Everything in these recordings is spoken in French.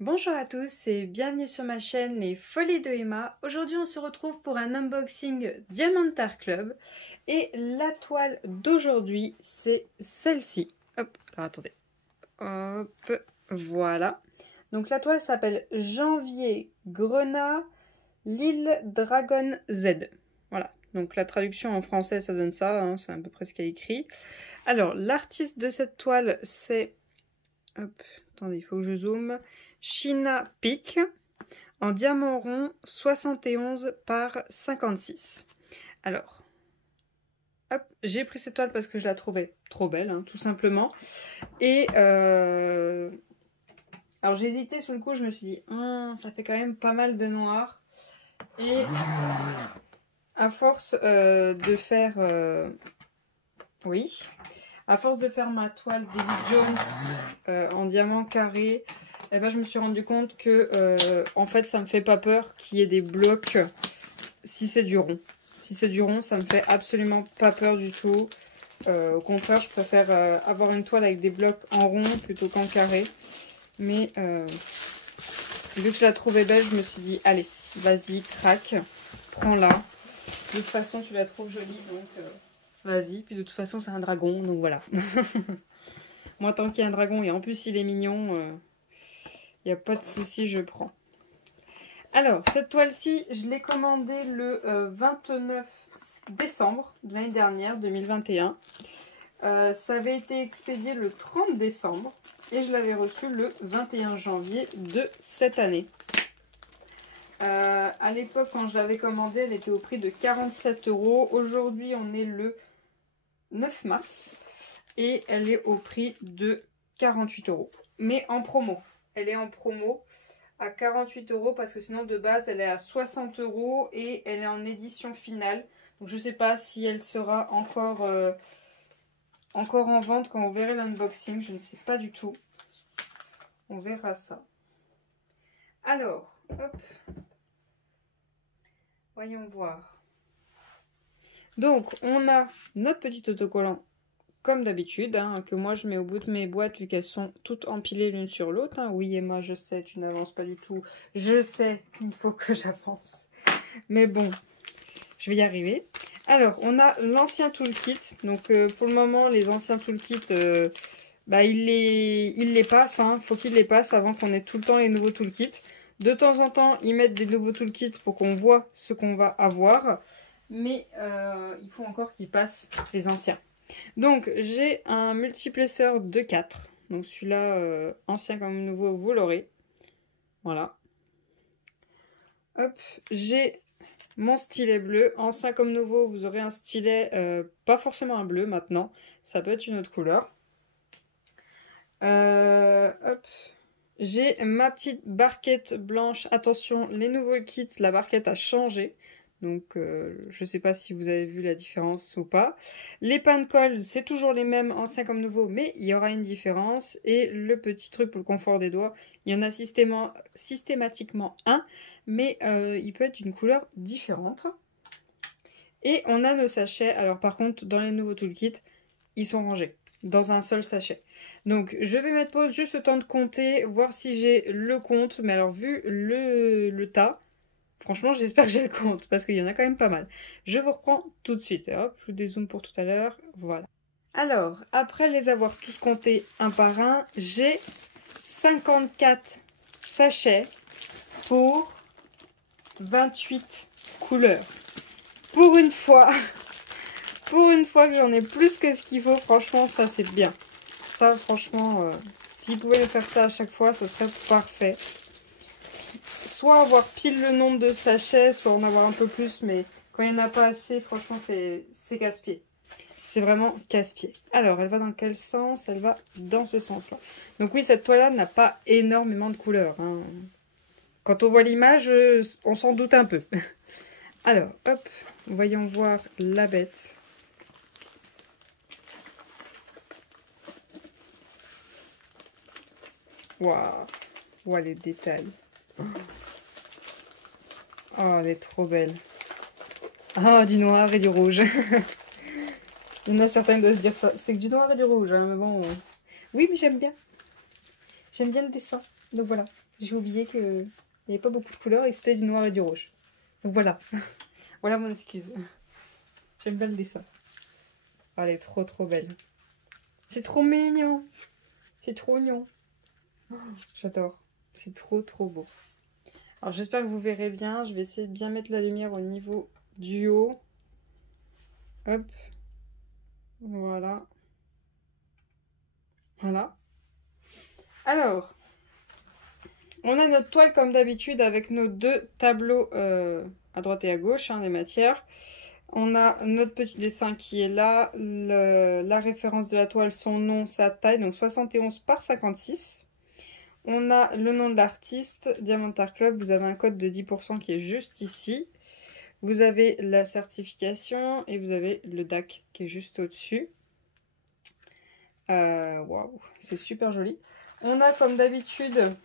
Bonjour à tous et bienvenue sur ma chaîne Les Folies de Emma. Aujourd'hui on se retrouve pour un unboxing Diamond Art Club et la toile d'aujourd'hui c'est celle-ci. Hop, alors attendez. Hop, voilà. Donc la toile s'appelle Janvier Grenat Lille Dragon Z. Voilà, donc la traduction en français ça donne ça, hein, c'est à peu près ce qu'il y a écrit. Alors l'artiste de cette toile c'est... Hop, attendez, il faut que je zoome. China Peak en diamant rond 71 par 56. Alors, hop, j'ai pris cette toile parce que je la trouvais trop belle, hein, tout simplement. Et alors j'ai hésité sur le coup, je me suis dit, ça fait quand même pas mal de noir. Et à force de faire... oui. À force de faire ma toile David Jones en diamant carré, eh ben, je me suis rendu compte que en fait ça me fait pas peur qu'il y ait des blocs si c'est du rond. Si c'est du rond, ça me fait absolument pas peur du tout. Au contraire, je préfère avoir une toile avec des blocs en rond plutôt qu'en carré. Mais vu que je la trouvais belle, je me suis dit allez, vas-y, craque, prends-la. De toute façon, tu la trouves jolie, donc vas-y. Puis de toute façon, c'est un dragon, donc voilà. Moi, tant qu'il y a un dragon et en plus il est mignon, il n'y a pas de souci, je prends. Alors, cette toile-ci, je l'ai commandée le 29 décembre de l'année dernière, 2021. Ça avait été expédié le 30 décembre et je l'avais reçue le 21 janvier de cette année. À l'époque, quand je l'avais commandée, elle était au prix de 47 €. Aujourd'hui, on est le 9 mars et elle est au prix de 48 €. Mais en promo. Elle est en promo à 48 € parce que sinon de base elle est à 60 € et elle est en édition finale. Donc je ne sais pas si elle sera encore en vente quand on verra l'unboxing. Je ne sais pas du tout. On verra ça. Alors, hop. Voyons voir. Donc on a notre petit autocollant comme d'habitude, hein, que moi je mets au bout de mes boîtes vu qu'elles sont toutes empilées l'une sur l'autre. Hein. Oui Emma, je sais, tu n'avances pas du tout. Je sais qu'il faut que j'avance. Mais bon, je vais y arriver. Alors, on a l'ancien toolkit. Donc pour le moment, les anciens toolkits, il les passe. Il faut qu'ils les passent avant qu'on ait tout le temps les nouveaux toolkits. De temps en temps, ils mettent des nouveaux toolkits pour qu'on voit ce qu'on va avoir. Mais il faut encore qu'ils passent les anciens. Donc, j'ai un multiplesseur de 4. Donc, celui-là, ancien comme nouveau, vous l'aurez. Voilà. Hop, j'ai mon stylet bleu. Ancien comme nouveau, vous aurez un stylet, pas forcément un bleu maintenant. Ça peut être une autre couleur. Hop. J'ai ma petite barquette blanche. Attention, les nouveaux kits, la barquette a changé. Donc, je ne sais pas si vous avez vu la différence ou pas. Les pains de colle, c'est toujours les mêmes, anciens comme nouveaux, mais il y aura une différence. Et le petit truc pour le confort des doigts, il y en a systématiquement un, mais il peut être d'une couleur différente. Et on a nos sachets. Alors, par contre, dans les nouveaux toolkits, ils sont rangés dans un seul sachet. Donc, je vais mettre pause juste le temps de compter, voir si j'ai le compte. Mais alors, vu le tas... Franchement, j'espère que j'ai le compte parce qu'il y en a quand même pas mal. Je vous reprends tout de suite. Hop, je vous dézoome pour tout à l'heure. Voilà. Alors, après les avoir tous comptés un par un, j'ai 54 sachets pour 28 couleurs. Pour une fois que j'en ai plus que ce qu'il faut, franchement, ça c'est bien. Ça, franchement, s'ils pouvaient faire ça à chaque fois, ce serait parfait. Soit avoir pile le nombre de sachets, soit en avoir un peu plus, mais quand il n'y en a pas assez, franchement, c'est casse-pied. C'est vraiment casse-pied. Alors, elle va dans quel sens? Elle va dans ce sens-là. Donc oui, cette toile-là n'a pas énormément de couleurs. Hein. Quand on voit l'image, on s'en doute un peu. Alors, hop, voyons voir la bête. Waouh, wow, les détails. Oh, elle est trop belle. Ah, du noir et du rouge. Il y en a certains qui doivent se dire ça. C'est que du noir et du rouge, hein, mais bon. Oui, mais j'aime bien. J'aime bien le dessin. Donc voilà. J'ai oublié qu'il n'y avait pas beaucoup de couleurs et que c'était du noir et du rouge. Donc voilà. Voilà mon excuse. J'aime bien le dessin. Oh, elle est trop trop belle. C'est trop mignon. C'est trop mignon. Oh, j'adore. C'est trop trop beau. Alors j'espère que vous verrez bien. Je vais essayer de bien mettre la lumière au niveau du haut. Hop. Voilà. Voilà. Alors, on a notre toile comme d'habitude avec nos deux tableaux à droite et à gauche, hein, des matières. On a notre petit dessin qui est là, la référence de la toile, son nom, sa taille, donc 71 par 56. On a le nom de l'artiste, Diamond Art Club, vous avez un code de 10% qui est juste ici. Vous avez la certification et vous avez le DAC qui est juste au-dessus. Waouh, c'est super joli. On a comme d'habitude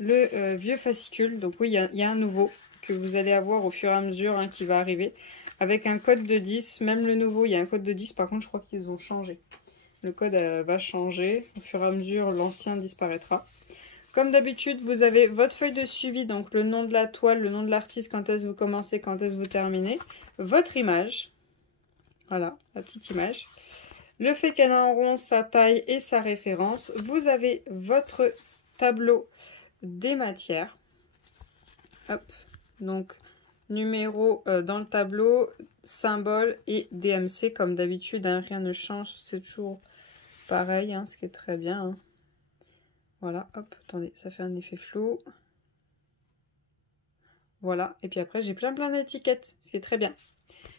le vieux fascicule. Donc oui, il y a un nouveau que vous allez avoir au fur et à mesure hein, qui va arriver. Avec un code de 10. Même le nouveau, il y a un code de 10. Par contre, je crois qu'ils ont changé. Le code va changer. Au fur et à mesure, l'ancien disparaîtra. Comme d'habitude, vous avez votre feuille de suivi. Donc le nom de la toile, le nom de l'artiste, quand est-ce que vous commencez, quand est-ce que vous terminez. Votre image. Voilà, la petite image. Le fait qu'elle a en rond, sa taille et sa référence. Vous avez votre tableau des matières. Hop. Donc, numéro dans le tableau, symbole et DMC comme d'habitude. Hein, rien ne change. C'est toujours pareil, hein, ce qui est très bien. Hein. Voilà, hop, attendez, ça fait un effet flou. Voilà, et puis après, j'ai plein d'étiquettes. Ce qui est très bien.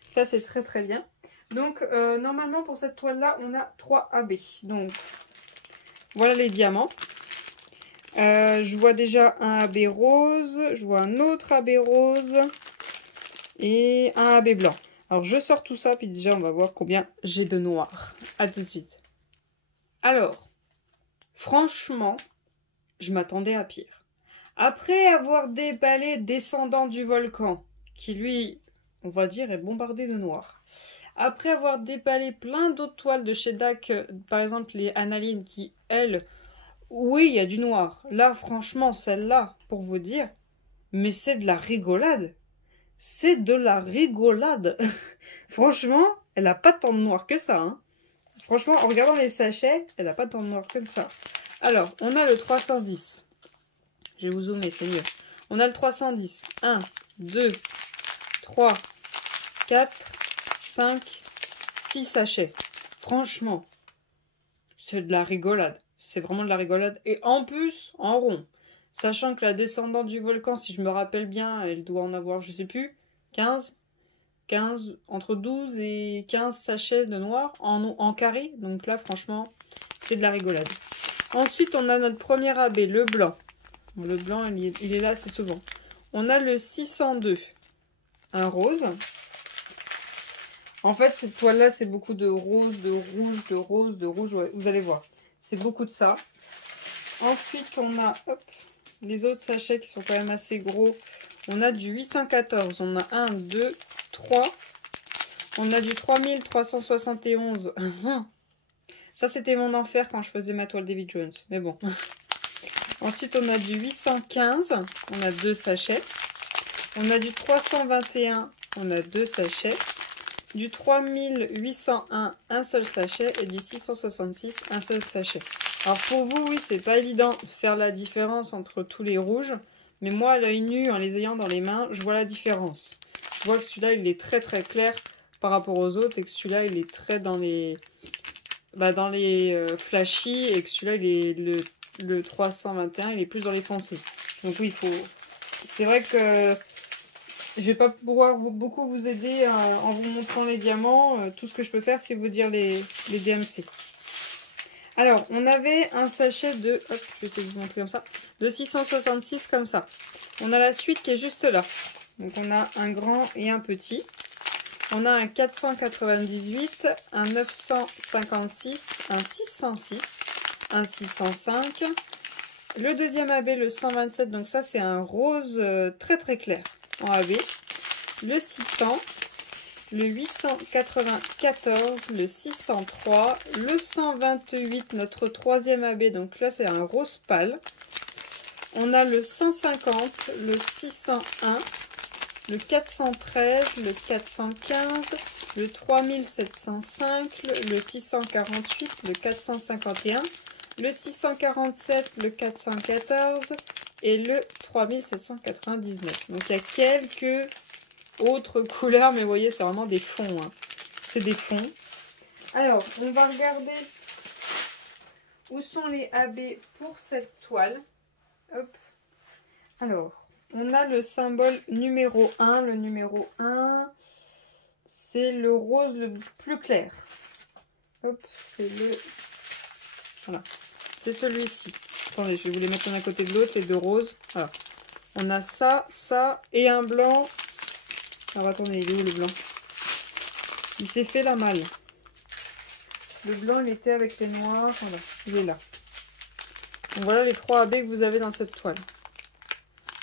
Ça, c'est très très bien. Donc, normalement, pour cette toile-là, on a 3 AB. Donc, voilà les diamants. Je vois déjà un AB rose. Je vois un autre AB rose. Et un AB blanc. Alors, je sors tout ça, puis déjà, on va voir combien j'ai de noir. A tout de suite. Alors, franchement, je m'attendais à pire. Après avoir déballé Descendant du volcan, qui lui, on va dire, est bombardé de noir. Après avoir déballé plein d'autres toiles de chez DAC, par exemple les Analines qui, elles, oui, il y a du noir. Là, franchement, celle-là, pour vous dire, mais c'est de la rigolade. C'est de la rigolade. Franchement, elle n'a pas tant de noir que ça. Hein. Franchement, en regardant les sachets, elle n'a pas tant de noir que ça. Alors, on a le 310. Je vais vous zoomer, c'est mieux. On a le 310. 1, 2, 3, 4, 5, 6 sachets. Franchement, c'est de la rigolade. C'est vraiment de la rigolade. Et en plus, en rond. Sachant que la descendante du volcan, si je me rappelle bien, elle doit en avoir, je sais plus, 15, entre 12 et 15 sachets de noir en carré. Donc là, franchement, c'est de la rigolade. Ensuite, on a notre premier AB, le blanc. Le blanc, il est là assez souvent. On a le 602, un rose. En fait, cette toile-là, c'est beaucoup de rose, de rouge, de rose, de rouge. Ouais, vous allez voir, c'est beaucoup de ça. Ensuite, on a les autres sachets qui sont quand même assez gros. On a du 814. On a 1, 2, 3. On a du 3371. Ça, c'était mon enfer quand je faisais ma toile David Jones. Mais bon. Ensuite, on a du 815. On a 2 sachets. On a du 321. On a 2 sachets. Du 3801, un seul sachet. Et du 666, un seul sachet. Alors pour vous, oui, c'est pas évident de faire la différence entre tous les rouges. Mais moi, à l'œil nu, en les ayant dans les mains, je vois la différence. Je vois que celui-là, il est très très clair par rapport aux autres. Et que celui-là, il est très dans les, flashy. Et que celui-là, il est le 321, il est plus dans les foncés. Donc oui, il faut... C'est vrai que je vais pas pouvoir beaucoup vous aider en vous montrant les diamants. Tout ce que je peux faire, c'est vous dire les DMC. Alors, on avait un sachet de... Hop, je vais essayer de vous montrer comme ça. De 666 comme ça. On a la suite qui est juste là. Donc, on a un grand et un petit. On a un 498, un 956, un 606, un 605. Le deuxième AB, le 127. Donc, ça, c'est un rose très très clair en AB. Le 600. Le 894, le 603, le 128, notre troisième AB, donc là c'est un rose pâle. On a le 150, le 601, le 413, le 415, le 3705, le 648, le 451, le 647, le 414 et le 3799. Donc il y a quelques autres couleurs, mais vous voyez, c'est vraiment des fonds. Hein. C'est des fonds. Alors, on va regarder où sont les AB pour cette toile. Hop. Alors, on a le symbole numéro 1. Le numéro 1, c'est le rose le plus clair. Hop, c'est le... Voilà, c'est celui-ci. Attendez, je vais vous les mettre l'un à côté de l'autre, les deux roses. Voilà. On a ça, ça et un blanc. Alors, attendez, il est où le blanc? Il s'est fait la malle. Le blanc, il était avec les noirs. Voilà, il est là. Donc, voilà les 3 AB que vous avez dans cette toile.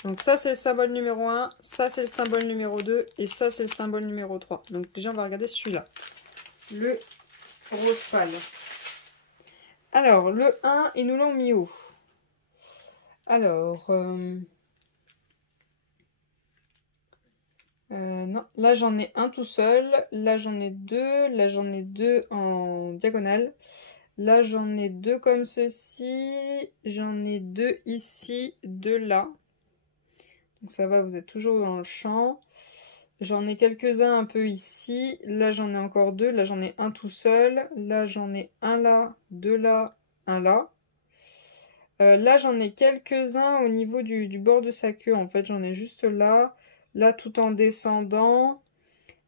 Donc ça c'est le symbole numéro 1, ça c'est le symbole numéro 2 et ça c'est le symbole numéro 3. Donc déjà on va regarder celui-là. Le rose pâle. Alors le 1, ils nous l'ont mis où? Alors, non, là j'en ai un tout seul, là j'en ai deux, là j'en ai deux en diagonale. Là j'en ai deux comme ceci, j'en ai deux ici, deux là. Donc ça va, vous êtes toujours dans le champ. J'en ai quelques-uns un peu ici. Là, j'en ai encore deux. Là, j'en ai un tout seul. Là, j'en ai un là, deux là, un là. Là, j'en ai quelques-uns au niveau du bord de sa queue. En fait, j'en ai juste là. Là, tout en descendant.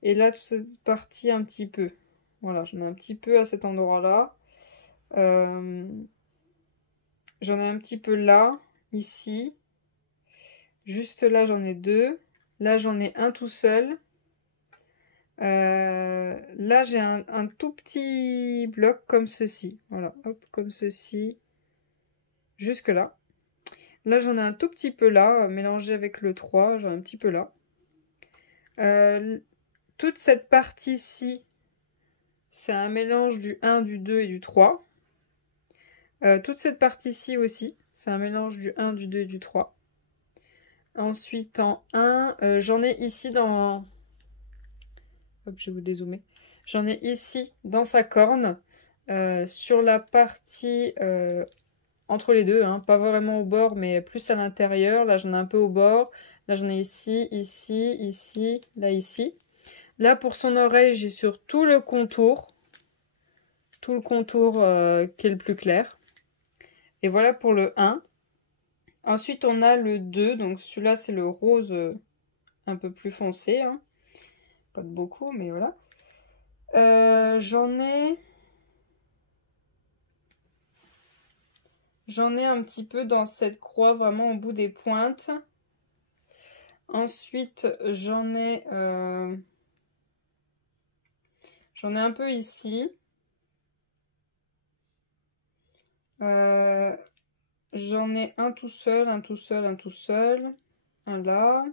Et là, toute cette partie un petit peu. Voilà, j'en ai un petit peu à cet endroit-là. J'en ai un petit peu là, ici. Juste là, j'en ai deux. Là, j'en ai un tout seul. Là, j'ai un tout petit bloc comme ceci. Voilà, hop, comme ceci. Jusque là. Là, j'en ai un tout petit peu là, mélangé avec le 3. J'en ai un petit peu là. Toute cette partie-ci, c'est un mélange du 1, du 2 et du 3. Toute cette partie-ci aussi, c'est un mélange du 1, du 2 et du 3. Ensuite, en 1, j'en ai ici dans... Hop, je vais vous dézoomer. J'en ai ici dans sa corne, sur la partie entre les deux, hein, pas vraiment au bord, mais plus à l'intérieur. Là, j'en ai un peu au bord. Là, j'en ai ici, ici, ici, là, ici. Là, pour son oreille, j'ai sur tout le contour. Tout le contour qui est le plus clair. Et voilà pour le 1. Ensuite, on a le 2. Donc, celui-là, c'est le rose un peu plus foncé. Hein. Pas de beaucoup, mais voilà. J'en ai un petit peu dans cette croix, vraiment au bout des pointes. Ensuite, j'en ai un peu ici. J'en ai un tout seul, un tout seul, un tout seul. Un là.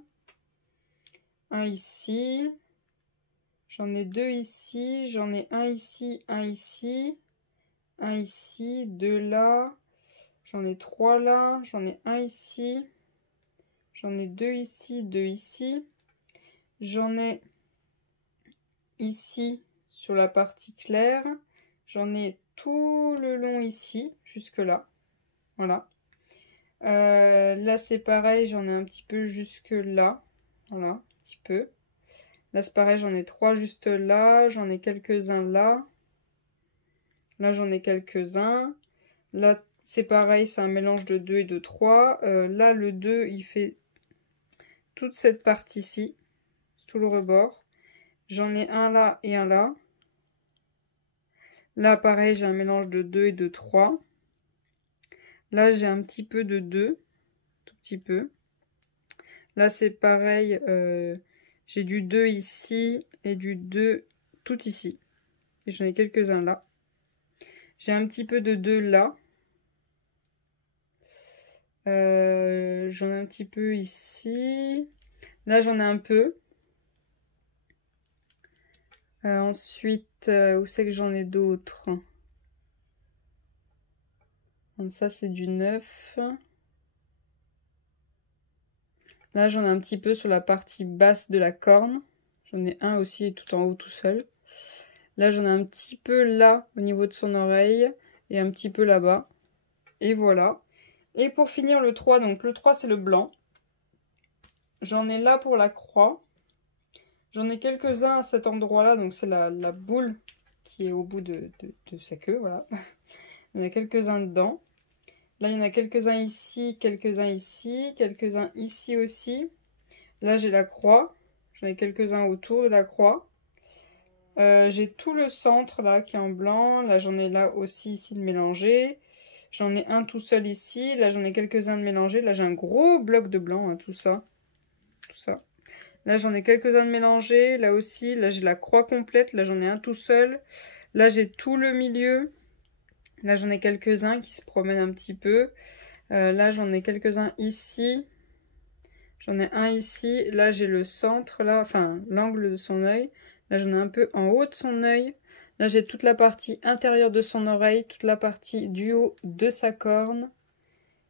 Un ici. J'en ai deux ici. J'en ai un ici, un ici. Un ici, deux là. J'en ai trois là. J'en ai un ici. J'en ai deux ici, deux ici. J'en ai ici sur la partie claire. J'en ai tout le long ici, jusque là. Voilà. Là, c'est pareil, j'en ai un petit peu jusque là. Voilà, un petit peu. Là, c'est pareil, j'en ai trois juste là. J'en ai quelques-uns là. Là, j'en ai quelques-uns. Là, c'est pareil, c'est un mélange de 2 et de 3. Là, le 2, il fait toute cette partie-ci, tout le rebord. J'en ai un là et un là. Là, pareil, j'ai un mélange de 2 et de 3. Là, j'ai un petit peu de 2, tout petit peu. Là, c'est pareil, j'ai du 2 ici et du 2 tout ici. Et j'en ai quelques-uns là. J'ai un petit peu de 2 là. J'en ai un petit peu ici. Là, j'en ai un peu. Ensuite, où c'est que j'en ai d'autres? Comme ça, c'est du 9. Là, j'en ai un petit peu sur la partie basse de la corne. J'en ai un aussi tout en haut tout seul. Là, j'en ai un petit peu là, au niveau de son oreille, et un petit peu là-bas. Et voilà. Et pour finir le 3, donc le 3 c'est le blanc. J'en ai là pour la croix. J'en ai quelques-uns à cet endroit-là, donc c'est la boule qui est au bout de sa queue, voilà. Il y en a quelques-uns dedans. Là, il y en a quelques-uns ici, quelques-uns ici aussi. Là, j'ai la croix. J'en ai quelques-uns autour de la croix. J'ai tout le centre là qui est en blanc. Là, j'en ai là aussi ici de mélanger. J'en ai un tout seul ici. Là, j'en ai quelques-uns de mélangés. Là, j'ai un gros bloc de blanc, hein, tout ça. Tout ça. Là, j'en ai quelques-uns de mélangés. Là aussi, là, j'ai la croix complète. Là, j'en ai un tout seul. Là, j'ai tout le milieu. Là, j'en ai quelques-uns qui se promènent un petit peu. Là, j'en ai quelques-uns ici. J'en ai un ici. Là, j'ai le centre, là, enfin, l'angle de son œil. Là, j'en ai un peu en haut de son œil. Là, j'ai toute la partie intérieure de son oreille, toute la partie du haut de sa corne.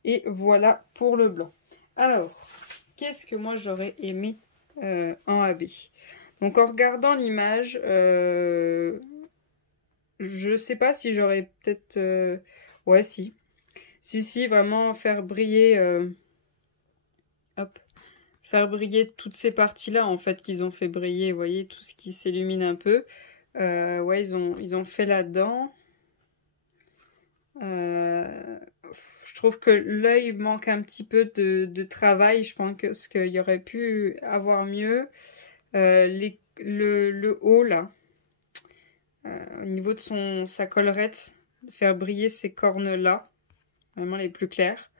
Et voilà pour le blanc. Alors, qu'est-ce que moi, j'aurais aimé en AB? Donc, en regardant l'image, je sais pas si j'aurais peut-être... ouais, si. Si, vraiment faire briller... hop. Faire briller toutes ces parties-là, en fait, qu'ils ont fait briller. Vous voyez, tout ce qui s'illumine un peu. Ouais, ils ont fait là-dedans. Je trouve que l'œil manque un petit peu de travail. Je pense qu'il y aurait pu avoir mieux. Le haut, là, au niveau de sa collerette, faire briller ces cornes-là, vraiment les plus claires.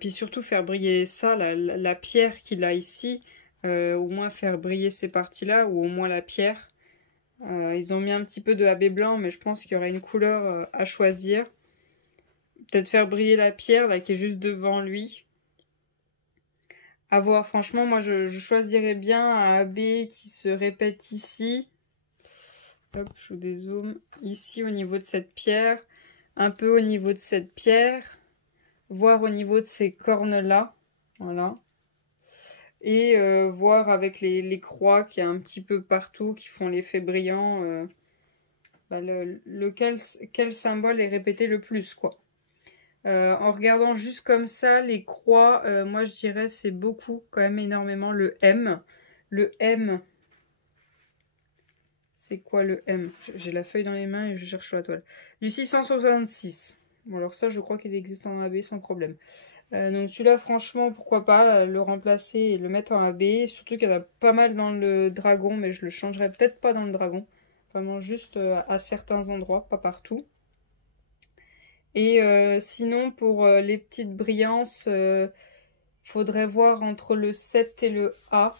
Puis surtout faire briller ça, la pierre qu'il a ici, au moins faire briller ces parties-là, ou au moins la pierre. Ils ont mis un petit peu de AB blanc, mais je pense qu'il y aurait une couleur à choisir. Peut-être faire briller la pierre, là, qui est juste devant lui. À voir, franchement, moi, je choisirais bien un AB qui se répète ici. Hop, je vous dézoome. Ici, au niveau de cette pierre. Un peu au niveau de cette pierre. Voir au niveau de ces cornes-là. Voilà. Et voir avec les croix qu'il y a un petit peu partout, qui font l'effet brillant. Bah, quel symbole est répété le plus, quoi. En regardant juste comme ça, les croix, moi je dirais c'est beaucoup, quand même énormément, le M. Le M, c'est quoi le M? J'ai la feuille dans les mains et je cherche sur la toile. Du 666. Bon alors ça je crois qu'il existe en AB sans problème. Donc celui-là franchement pourquoi pas le remplacer et le mettre en AB. Surtout qu'il y en a pas mal dans le dragon, mais je le changerai peut-être pas dans le dragon. Vraiment juste à certains endroits, pas partout. Et sinon, pour les petites brillances, faudrait voir entre le 7 et le A.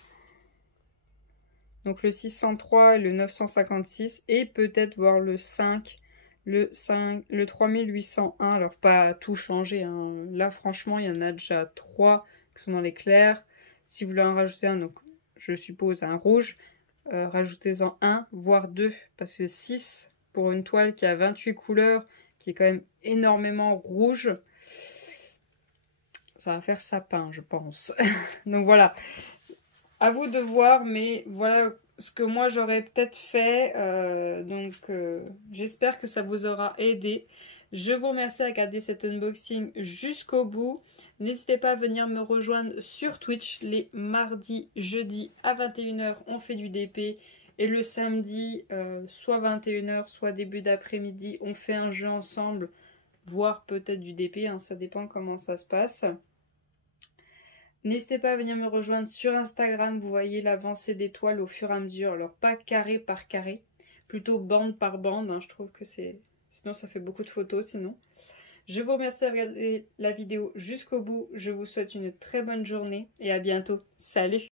Donc le 603 et le 956. Et peut-être voir le 5, le 3801. Alors pas tout changer, hein. Là, franchement, il y en a déjà 3 qui sont dans les clairs. Si vous voulez en rajouter un, donc je suppose un rouge, rajoutez-en un, voire 2. Parce que 6 pour une toile qui a 28 couleurs, qui est quand même énormément rouge, ça va faire sapin, je pense. Donc voilà, à vous de voir, mais voilà ce que moi j'aurais peut-être fait. J'espère que ça vous aura aidé. Je vous remercie à regarder cet unboxing jusqu'au bout. N'hésitez pas à venir me rejoindre sur Twitch les mardis, jeudis à 21 h. On fait du DP. Et le samedi, soit 21 h, soit début d'après-midi, on fait un jeu ensemble, voire peut-être du DP, hein, ça dépend comment ça se passe. N'hésitez pas à venir me rejoindre sur Instagram, vous voyez l'avancée des toiles au fur et à mesure. Alors pas carré par carré, plutôt bande par bande, hein, je trouve que c'est... Sinon ça fait beaucoup de photos sinon. Je vous remercie de regarder la vidéo jusqu'au bout, je vous souhaite une très bonne journée et à bientôt. Salut!